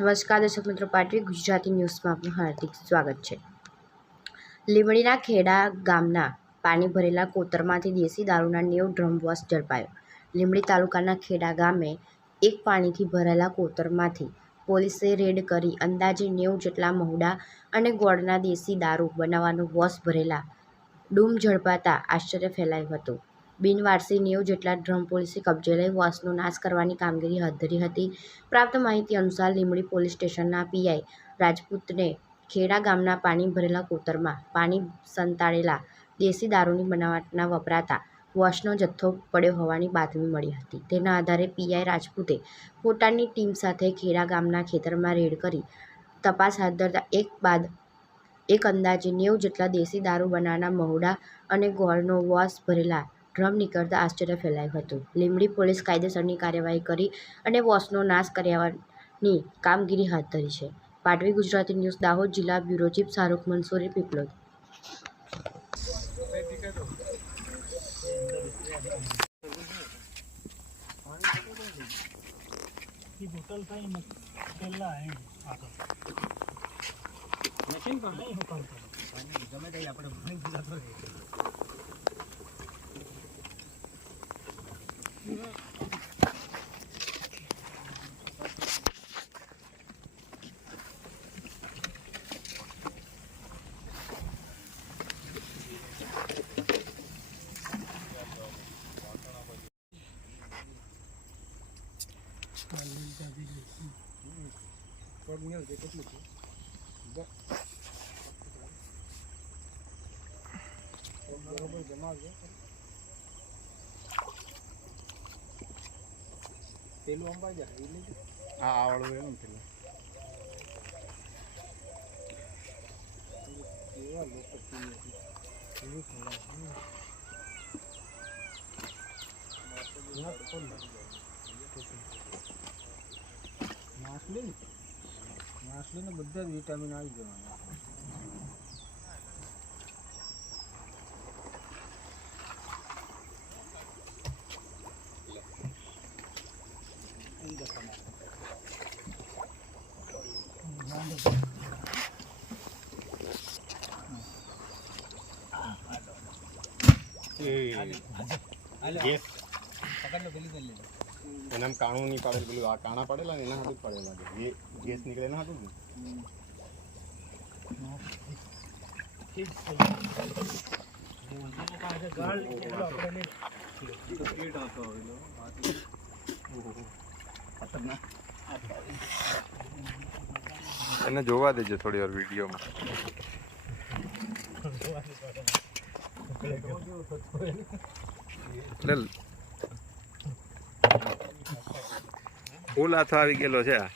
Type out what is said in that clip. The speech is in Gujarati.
નમસ્કાર દર્શક મિત્રો, પાટવી ગુજરાતી ન્યૂઝમાં આપનું હાર્દિક સ્વાગત છે। લીંબડીના ખેડા ગામના પાણી ભરેલા કોતરમાંથી દેશી દારૂના 90 ડ્રમ વોશ ઝડપાયો। લીંબડી તાલુકાના ખેડા ગામે એક પાણીથી ભરેલા કોતરમાંથી પોલીસે રેડ કરી અંદાજે 90 જેટલા મહુડા અને ગોળના દેશી દારૂ બનાવવાનો વોશ ભરેલા ડૂમ ઝડપાતા આશ્ચર્ય ફેલાયું હતું। બિનવારસી 90 જેટલા ડ્રમ પોલીસે કબજે લઈ વોશનો નાશ કરવાની કામગીરી હાથ ધરી હતી। પ્રાપ્ત માહિતી અનુસાર લીંબડી પોલીસ સ્ટેશનના પીઆઈ રાજપૂતને ખેડા ગામના પાણી ભરેલા કોતરમાં પાણી સંતાડેલા દેશી દારૂની બનાવટના વપરાતા વોશનો જથ્થો પડ્યો હોવાની બાતમી મળી હતી। તેના આધારે પીઆઈ રાજપૂતે પોતાની ટીમ સાથે ખેડા ગામના ખેતરમાં રેડ કરી તપાસ હાથ ધરતા એક બાદ એક અંદાજે 90 જેટલા દેશી દારૂ બનાવવાના મહુડા અને ગોળનો વોશ ભરેલા ડ્રમ નીકળતા આશ્ચર્ય ફેલાયું હતું। લીંબડી પોલીસ કાયદેસરની કાર્યવાહી કરી અને વોશનો નાશ કરવાની કામગીરી હાથ ધરી છે। પાટવી ગુજરાતી ન્યૂઝ દાહોદ જિલ્લા બ્યુરો ચીફ શાહરૂખ મંસૂરી પીપલોદ। પેલું અંબા જાય હા આવડું એનું પેલું કેવા લોકો માછલી ને બધા જ વિટામિન આવી જવાના। એના કાણું નહીં પાડે પેલું આ કાણા પડેલા ને એના હાથું જ પડેલા છે એ ગેસ નીકળે એના હાથું ને એને જોવા દેજો થોડી વાર વિડીયોમાં। ફૂલ હાથો આવી ગયેલો છે આ